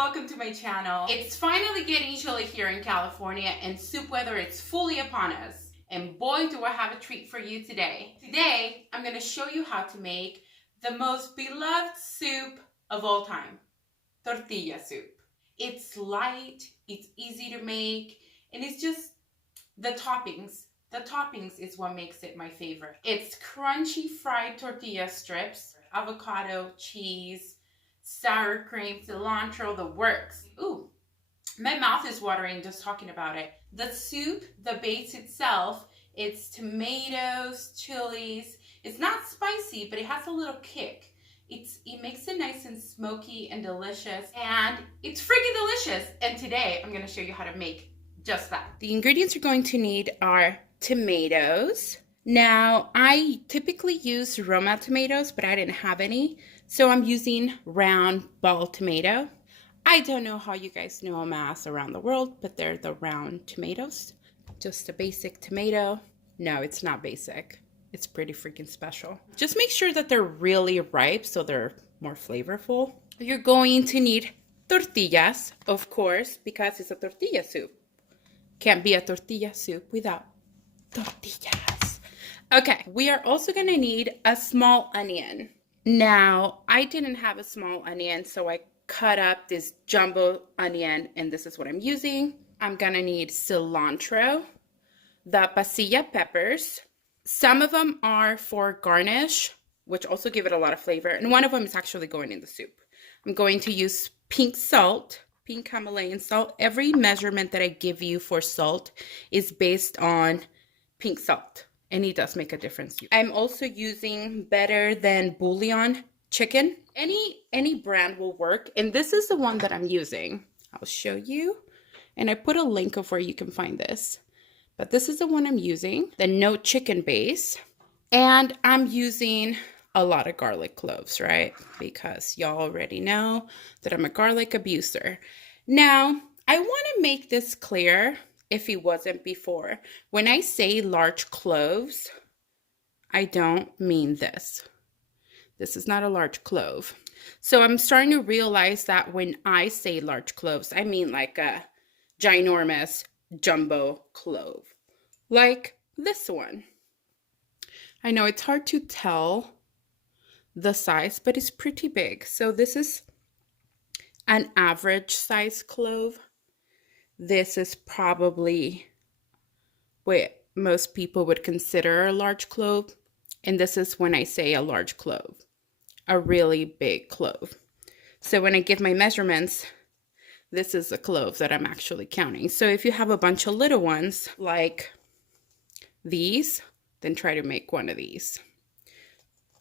welcome to my channel. It's finally getting chilly here in California and soup weather is fully upon us. And boy, do I have a treat for you today. Today, I'm gonna show you how to make the most beloved soup of all time, tortilla soup. It's light, it's easy to make, and it's just the toppings. The toppings is what makes it my favorite. It's crunchy fried tortilla strips, avocado, cheese, sour cream, cilantro, the works. Ooh, my mouth is watering just talking about it. The soup, the base itself, it's tomatoes, chilies. It's not spicy, but it has a little kick. It makes it nice and smoky and delicious, and it's freaking delicious. And today I'm gonna show you how to make just that. The ingredients you're going to need are tomatoes. Now, I typically use Roma tomatoes, but I didn't have any, so I'm using round ball tomato. I don't know how you guys know them as around the world, but they're the round tomatoes. Just a basic tomato. No, it's not basic. It's pretty freaking special. Just make sure that they're really ripe so they're more flavorful. You're going to need tortillas, of course, because it's a tortilla soup. Can't be a tortilla soup without tortillas. Okay, we are also gonna need a small onion. Now, I didn't have a small onion, so I cut up this jumbo onion, and this is what I'm using. I'm gonna need cilantro, the Pasilla peppers. Some of them are for garnish, which also give it a lot of flavor, and one of them is actually going in the soup. I'm going to use pink salt, pink Himalayan salt. Every measurement that I give you for salt is based on pink salt, and it does make a difference. I'm also using Better Than Bouillon chicken. Any brand will work, and this is the one that I'm using. I'll show you, and I put a link of where you can find this, but this is the one I'm using, the no chicken base, and I'm using a lot of garlic cloves, right? Because y'all already know that I'm a garlic abuser. Now, I want to make this clear if it wasn't before. When I say large cloves, I don't mean this. This is not a large clove. So I'm starting to realize that when I say large cloves, I mean like a ginormous jumbo clove. Like this one. I know it's hard to tell the size, but it's pretty big. So this is an average size clove. This is probably what most people would consider a large clove. And this is when I say a large clove, a really big clove. So when I give my measurements, this is a clove that I'm actually counting. So if you have a bunch of little ones like these, then try to make one of these.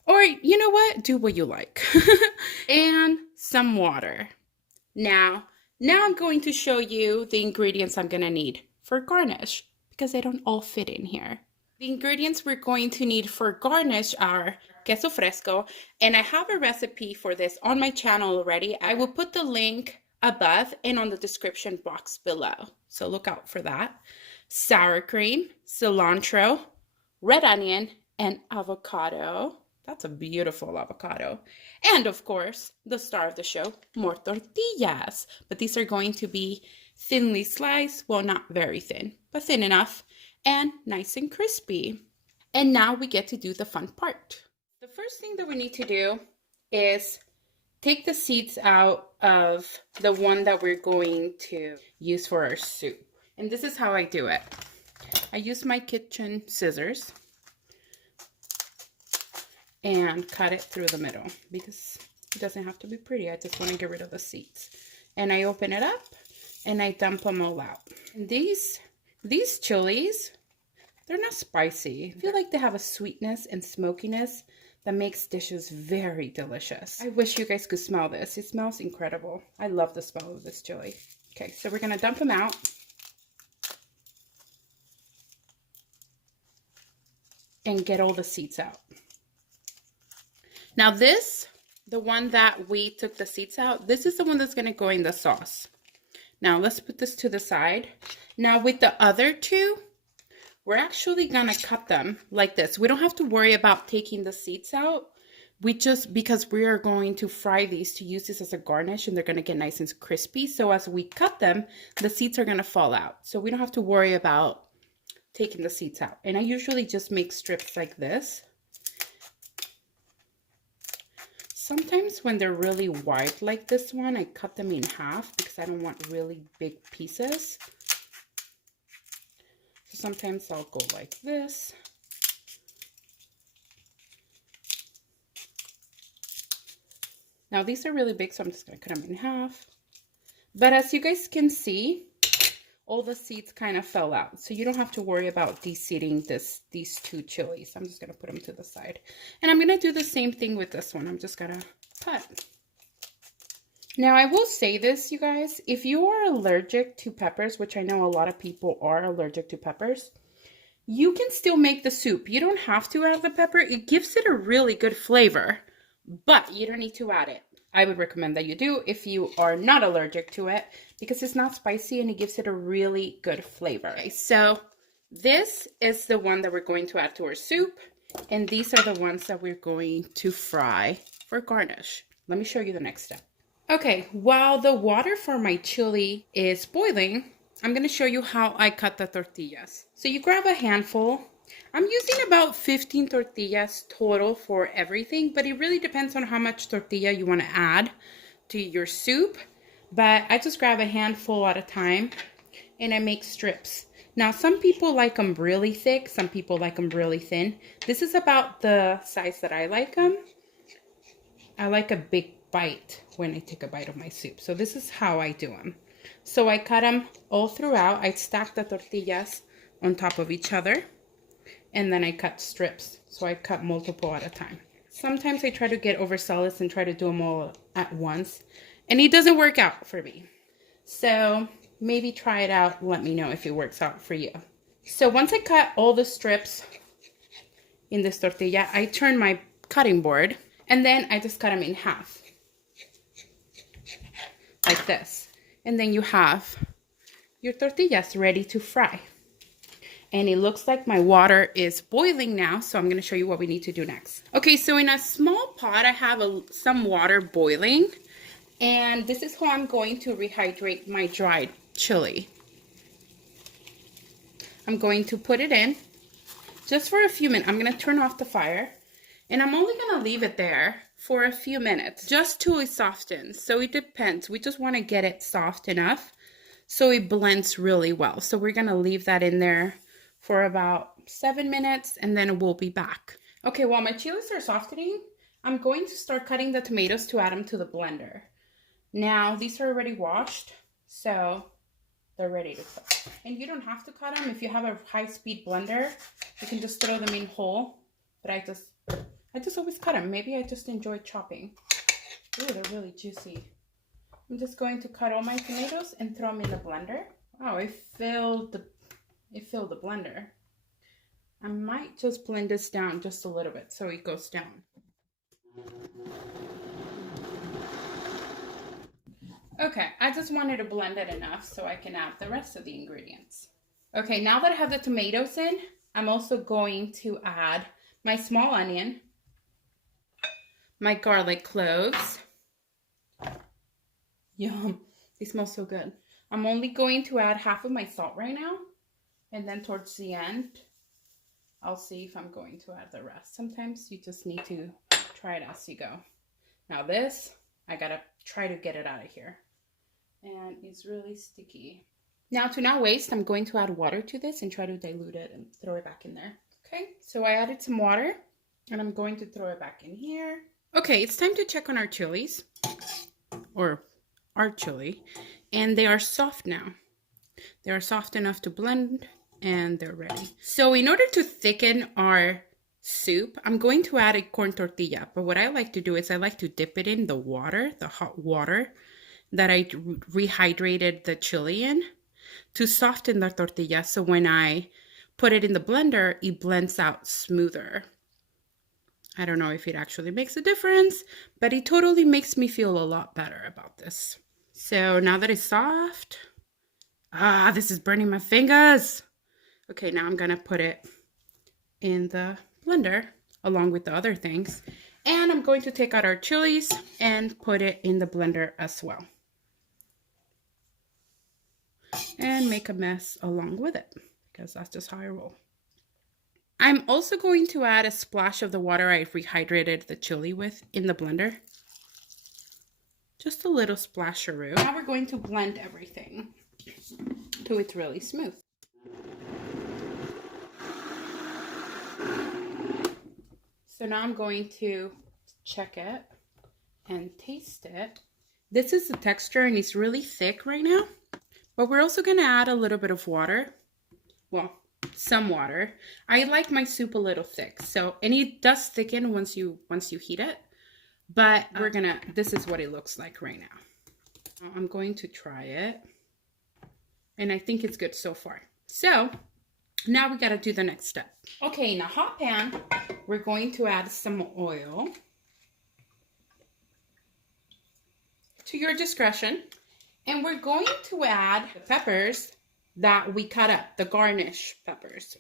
Or you know what? Do what you like. And some water. Now I'm going to show you the ingredients I'm going to need for garnish, because they don't all fit in here. The ingredients we're going to need for garnish are Queso Fresco, and I have a recipe for this on my channel already. I will put the link above and on the description box below, so look out for that. Sour cream, cilantro, red onion, and avocado. That's a beautiful avocado. And of course, the star of the show, more tortillas. But these are going to be thinly sliced. Well, not very thin, but thin enough and nice and crispy. And now we get to do the fun part. The first thing that we need to do is take the seeds out of the one that we're going to use for our soup. And this is how I do it. I use my kitchen scissors and cut it through the middle, because it doesn't have to be pretty. I just want to get rid of the seeds. And I open it up and I dump them all out. And these chilies, they're not spicy. I feel like they have a sweetness and smokiness that makes dishes very delicious. I wish you guys could smell this. It smells incredible. I love the smell of this chili. Okay, so we're gonna dump them out. And get all the seeds out. Now this, the one that we took the seeds out, this is the one that's going to go in the sauce. Now let's put this to the side. Now with the other two, we're actually going to cut them like this. We don't have to worry about taking the seeds out, because we are going to fry these to use this as a garnish, and they're going to get nice and crispy. So as we cut them, the seeds are going to fall out. So we don't have to worry about taking the seeds out. And I usually just make strips like this. Sometimes when they're really wide like this one, I cut them in half because I don't want really big pieces. So sometimes I'll go like this. Now these are really big, so I'm just going to cut them in half. But as you guys can see, all the seeds kind of fell out. So you don't have to worry about de-seeding these two chilies. I'm just going to put them to the side. And I'm going to do the same thing with this one. I'm just going to cut. Now I will say this, you guys. If you are allergic to peppers, which I know a lot of people are allergic to peppers, you can still make the soup. You don't have to add the pepper. It gives it a really good flavor, but you don't need to add it. I would recommend that you do if you are not allergic to it, because it's not spicy and it gives it a really good flavor. Okay, so this is the one that we're going to add to our soup, and these are the ones that we're going to fry for garnish. Let me show you the next step. Okay, while the water for my chili is boiling, I'm going to show you how I cut the tortillas. So you grab a handful. I'm using about 15 tortillas total for everything, but it really depends on how much tortilla you want to add to your soup. But I just grab a handful at a time and I make strips. Now, some people like them really thick, some people like them really thin. This is about the size that I like them. I like a big bite when I take a bite of my soup. So this is how I do them. So I cut them all throughout. I stack the tortillas on top of each other. And then I cut strips. So I cut multiple at a time. Sometimes I try to get overzealous and try to do them all at once. And it doesn't work out for me. So maybe try it out. Let me know if it works out for you. So once I cut all the strips in this tortilla, I turn my cutting board. And then I just cut them in half. Like this. And then you have your tortillas ready to fry. And it looks like my water is boiling now, so I'm going to show you what we need to do next. Okay, so in a small pot, I have some water boiling. And this is how I'm going to rehydrate my dried chili. I'm going to put it in just for a few minutes. I'm going to turn off the fire. And I'm only going to leave it there for a few minutes, just till it softens. So it depends. We just want to get it soft enough so it blends really well. So we're going to leave that in there for about 7 minutes, and then we'll be back. Okay, while my chilies are softening, I'm going to start cutting the tomatoes to add them to the blender. Now, these are already washed, so they're ready to cook. And you don't have to cut them. If you have a high-speed blender, you can just throw them in whole. But I just always cut them. Maybe I just enjoy chopping. Ooh, they're really juicy. I'm just going to cut all my tomatoes and throw them in the blender. Wow, it filled the blender. I might just blend this down just a little bit so it goes down. Okay, I just wanted to blend it enough so I can add the rest of the ingredients. Okay, now that I have the tomatoes in, I'm also going to add my small onion, my garlic cloves. Yum, they smell so good. I'm only going to add half of my salt right now. And then towards the end, I'll see if I'm going to add the rest. Sometimes you just need to try it as you go. Now this, I gotta try to get it out of here. And it's really sticky. Now to not waste, I'm going to add water to this and try to dilute it and throw it back in there. Okay, so I added some water and I'm going to throw it back in here. Okay, it's time to check on our chilies, or our chili, and they are soft now. They are soft enough to blend and they're ready. So in order to thicken our soup, I'm going to add a corn tortilla. But what I like to do is I like to dip it in the water, the hot water that I rehydrated the chili in, to soften the tortilla. So when I put it in the blender, it blends out smoother. I don't know if it actually makes a difference, but it totally makes me feel a lot better about this. So now that it's soft, this is burning my fingers. Okay, now I'm gonna put it in the blender along with the other things. And I'm going to take out our chilies and put it in the blender as well. And make a mess along with it, because that's just how I roll. I'm also going to add a splash of the water I rehydrated the chili with in the blender. Just a little splasheroo. Now we're going to blend everything till it's really smooth. So now I'm going to check it and taste it. This is the texture and it's really thick right now, but we're also going to add a little bit of water. Well, some water. I like my soup a little thick, so, and it does thicken once you heat it, but this is what it looks like right now. I'm going to try it, and I think it's good so far. So now we got to do the next step. Okay, in a hot pan, we're going to add some oil to your discretion, and we're going to add the peppers that we cut up, the garnish peppers.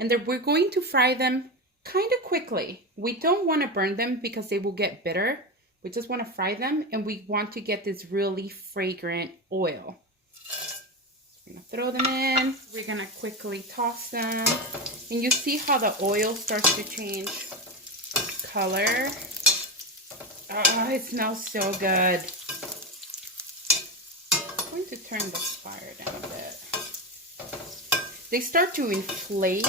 And then we're going to fry them kind of quickly. We don't want to burn them because they will get bitter. We just want to fry them, and we want to get this really fragrant oil. We're going to throw them in. We're going to quickly toss them. And you see how the oil starts to change color. Oh, it smells so good. I'm going to turn the fire down a bit. They start to inflate.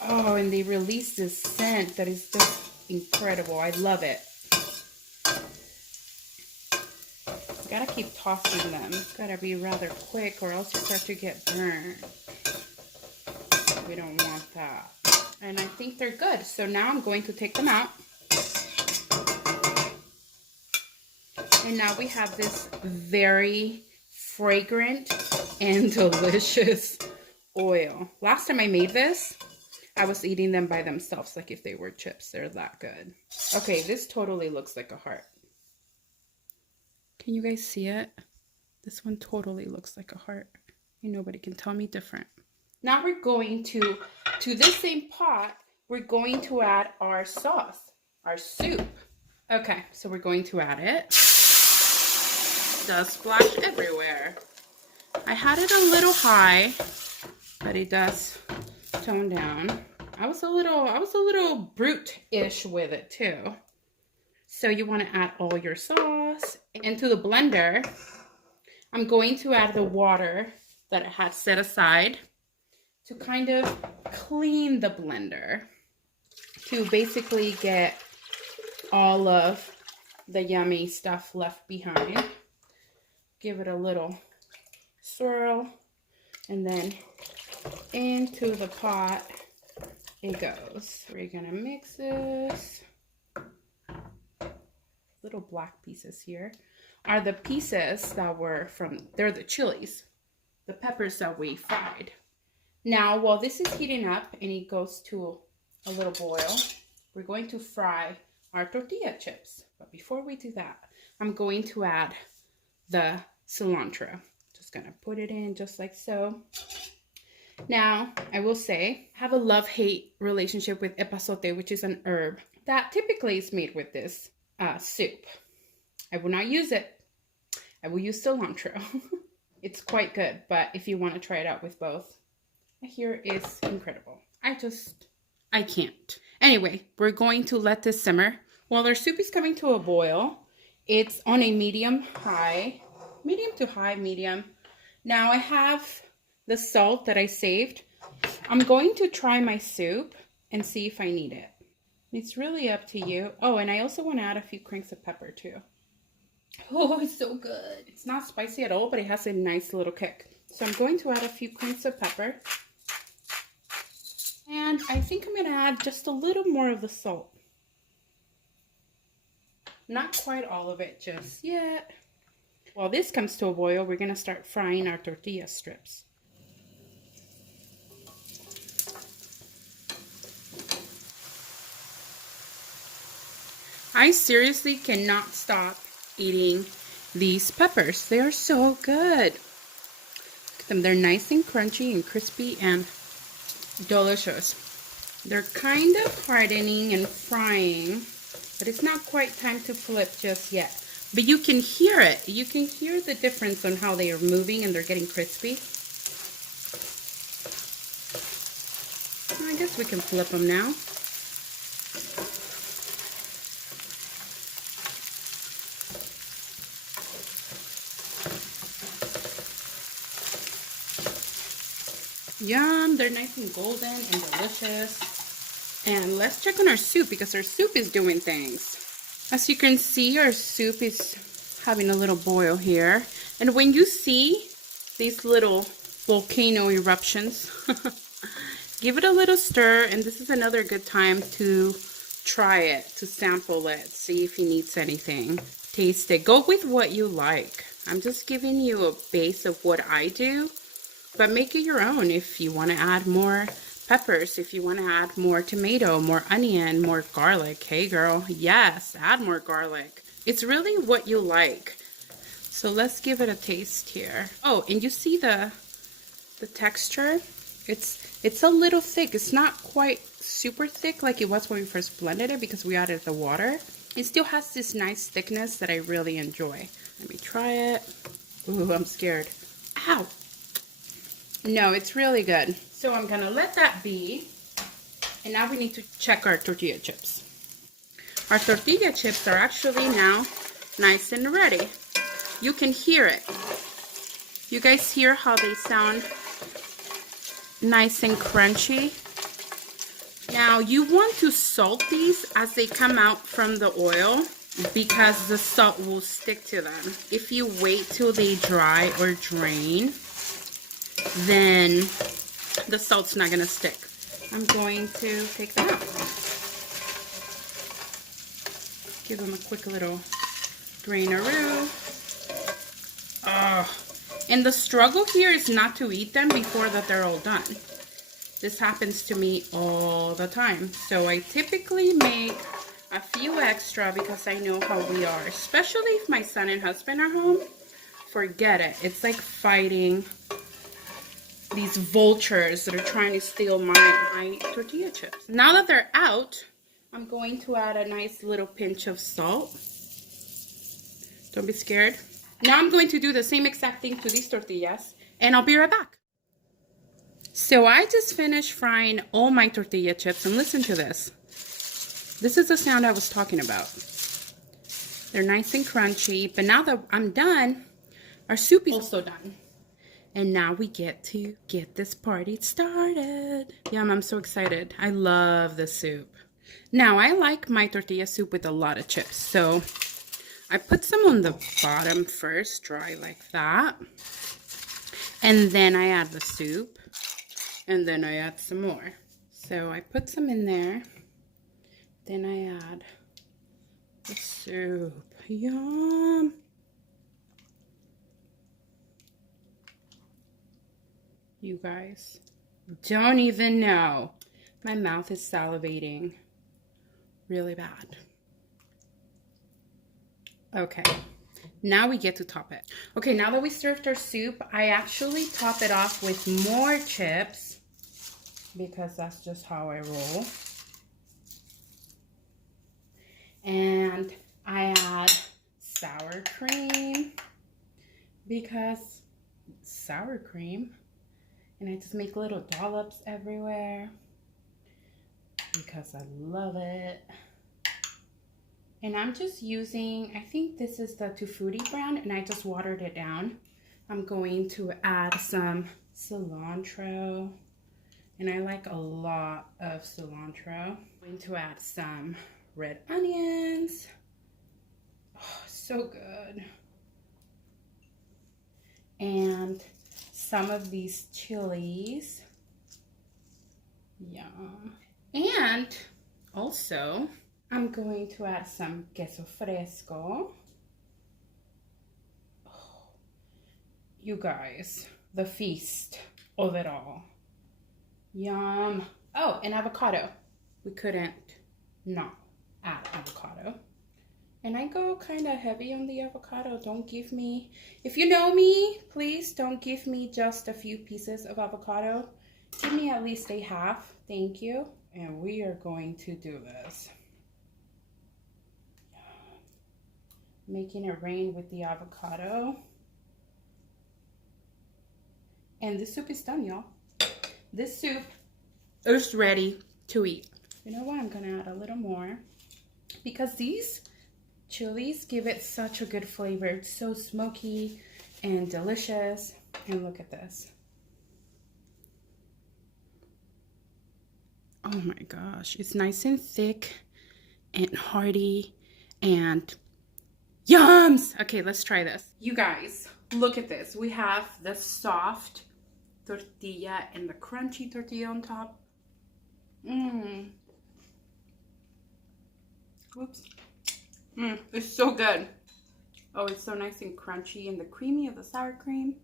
Oh, and they release this scent that is just incredible. I love it. You gotta keep tossing them. Gotta be rather quick or else you start to get burned. We don't want that. And I think they're good. So now I'm going to take them out. And now we have this very fragrant and delicious oil. Last time I made this, I was eating them by themselves, like if they were chips. They're that good. Okay, this totally looks like a heart. Can you guys see it? This one totally looks like a heart. And nobody can tell me different. Now we're going to this same pot, we're going to add our sauce, our soup. Okay, so we're going to add it. It does splash everywhere. I had it a little high, but it does tone down. I was a little brute-ish with it too. So you want to add all your sauce into the blender. I'm going to add the water that I had set aside to kind of clean the blender, to basically get all of the yummy stuff left behind. Give it a little swirl, and then into the pot it goes. We're gonna mix this. Little black pieces here are the pieces that were they're the chilies, the peppers that we fried. Now, while this is heating up and it goes to a little boil, we're going to fry our tortilla chips. But before we do that, I'm going to add the cilantro. Just gonna put it in just like so. Now, I will say, I have a love-hate relationship with epazote, which is an herb that typically is made with this soup. I will not use it. I will use cilantro. It's quite good, but if you want to try it out with both, here is incredible. I can't. Anyway, we're going to let this simmer. While our soup is coming to a boil, it's on a medium to high. Now I have the salt that I saved. I'm going to try my soup and see if I need it. It's really up to you. Oh, and I also want to add a few cranks of pepper too. Oh, it's so good. It's not spicy at all, but it has a nice little kick. So I'm going to add a few cranks of pepper. And I think I'm going to add just a little more of the salt. Not quite all of it just yet. While this comes to a boil, we're going to start frying our tortilla strips. I seriously cannot stop eating these peppers. They are so good. Look at them. They're nice and crunchy and crispy and delicious. They're kind of hardening and frying, but it's not quite time to flip just yet. But you can hear it. You can hear the difference on how they are moving and they're getting crispy. I guess we can flip them now. Yum, they're nice and golden and delicious. And let's check on our soup because our soup is doing things. As you can see, our soup is having a little boil here. And when you see these little volcano eruptions, give it a little stir, and this is another good time to try it, to sample it, see if it needs anything. Taste it. Go with what you like. I'm just giving you a base of what I do, but make it your own if you want to add more peppers, if you want to add more tomato, more onion, more garlic. Hey girl, yes, add more garlic. It's really what you like. So let's give it a taste here. Oh, and you see the texture? It's a little thick. It's not quite super thick like it was when we first blended it because we added the water. It still has this nice thickness that I really enjoy. Let me try it. Ooh, I'm scared. Ow! No, it's really good. So I'm gonna let that be. And now we need to check our tortilla chips. Our tortilla chips are actually now nice and ready. You can hear it. You guys hear how they sound nice and crunchy? Now you want to salt these as they come out from the oil because the salt will stick to them. If you wait till they dry or drain, then the salt's not gonna stick. I'm going to take them out. Give them a quick little drain-a-roo. Oh, and the struggle here is not to eat them before that they're all done. This happens to me all the time. So I typically make a few extra because I know how we are, especially if my son and husband are home. Forget it. It's like fighting these vultures that are trying to steal my tortilla chips. Now that they're out, I'm going to add a nice little pinch of salt. Don't be scared. Now I'm going to do the same exact thing to these tortillas, and I'll be right back. So I just finished frying all my tortilla chips, and listen to this. This is the sound I was talking about. They're nice and crunchy, but now that I'm done, our soup is also done. And now we get to get this party started. Yum, I'm so excited. I love the soup. Now, I like my tortilla soup with a lot of chips. So I put some on the bottom first, dry like that. And then I add the soup. And then I add some more. So I put some in there. Then I add the soup. Yum. You guys don't even know. My mouth is salivating really bad. Okay, now we get to top it. Okay, now that we served our soup, I actually top it off with more chips because that's just how I roll. And I add sour cream because sour cream. And I just make little dollops everywhere because I love it. And I'm just using, I think this is the Tufuti brand, and I just watered it down. I'm going to add some cilantro, and I like a lot of cilantro. I'm going to add some red onions. Oh, so good. And some of these chilies. Yum. And also, I'm going to add some Queso Fresco. Oh, you guys, the feast of it all. Yum. Oh, and avocado. We couldn't not add avocado. And I go kind of heavy on the avocado. Don't give me, if you know me, please don't give me just a few pieces of avocado. Give me at least a half. Thank you. And we are going to do this. Making it rain with the avocado. And the soup is done, y'all. This soup is ready to eat. You know what? I'm gonna add a little more because these chilies give it such a good flavor. It's so smoky and delicious. And look at this. Oh my gosh, it's nice and thick and hearty and yums. Okay, let's try this. You guys, look at this. We have the soft tortilla and the crunchy tortilla on top. Oops. It's so good. Oh, it's so nice and crunchy and the creamy of the sour cream.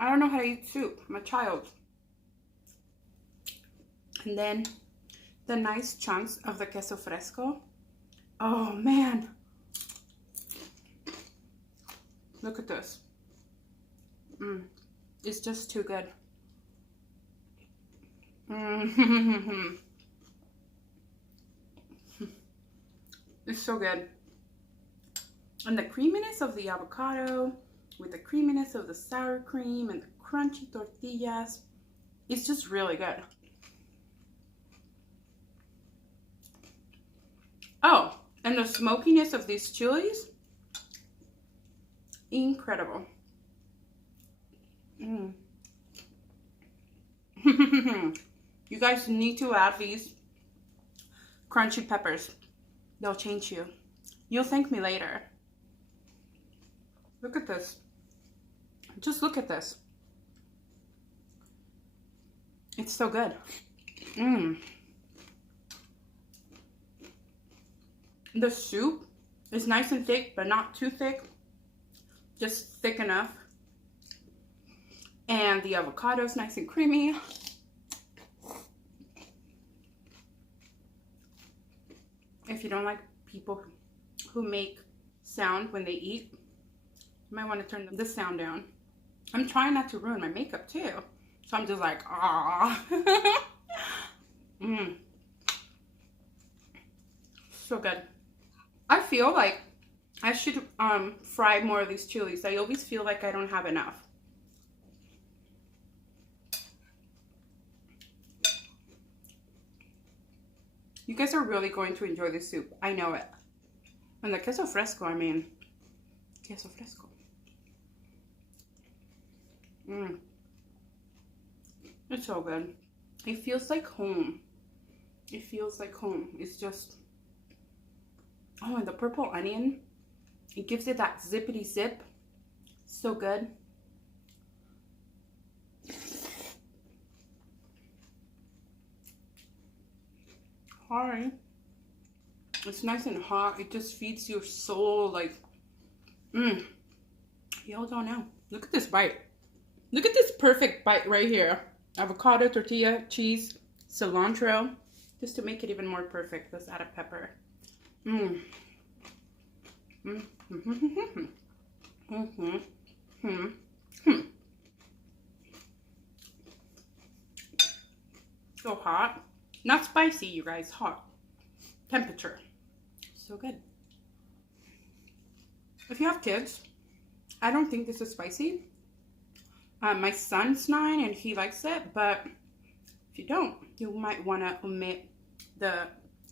I don't know how to eat soup. I'm a child. And then the nice chunks of the Queso Fresco. Oh man. Look at this. It's just too good. It's so good. And the creaminess of the avocado with the creaminess of the sour cream and the crunchy tortillas. It's just really good. Oh, and the smokiness of these chilies. Incredible. You guys need to add these crunchy peppers. They'll change you. You'll thank me later. Look at this. Just look at this. It's so good. The soup is nice and thick, but not too thick. Just thick enough. And the avocado is nice and creamy. If you don't like people who make sound when they eat, you might want to turn the sound down. I'm trying not to ruin my makeup too. So I'm just like, ah. So good. I feel like I should fry more of these chilies. I always feel like I don't have enough. You guys are really going to enjoy this soup. I know it. And the Queso Fresco, I mean, Queso Fresco. It's so good. It feels like home. It feels like home. It's just, oh, and the purple onion, it gives it that zippity zip. So good. Sorry. It's nice and hot. It just feeds your soul like, y'all don't know. Look at this bite. Look at this perfect bite right here. Avocado, tortilla, cheese, cilantro. Just to make it even more perfect, let's add a pepper. So hot. Not spicy, you guys. Hot. Temperature. So good. If you have kids, I don't think this is spicy. My son's 9 and he likes it, but if you don't, you might want to omit the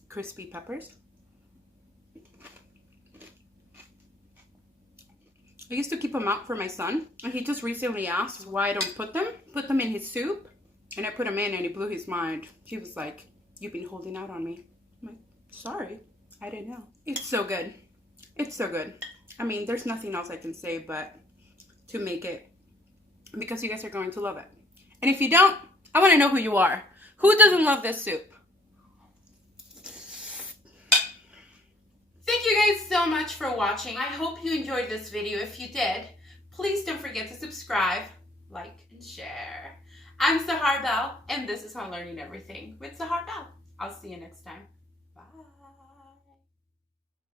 crispy peppers. I used to keep them out for my son, and he just recently asked why I don't put them in his soup, and I put them in and it blew his mind. He was like, "You've been holding out on me." I'm like, "Sorry, I didn't know." It's so good. It's so good. I mean, there's nothing else I can say but to make it, because you guys are going to love it. And if you don't, I want to know who you are. Who doesn't love this soup? Thank you guys so much for watching. I hope you enjoyed this video. If you did, please don't forget to subscribe, like, and share. I'm SaharBelle, and this is On Learning Everything with SaharBelle. I'll see you next time.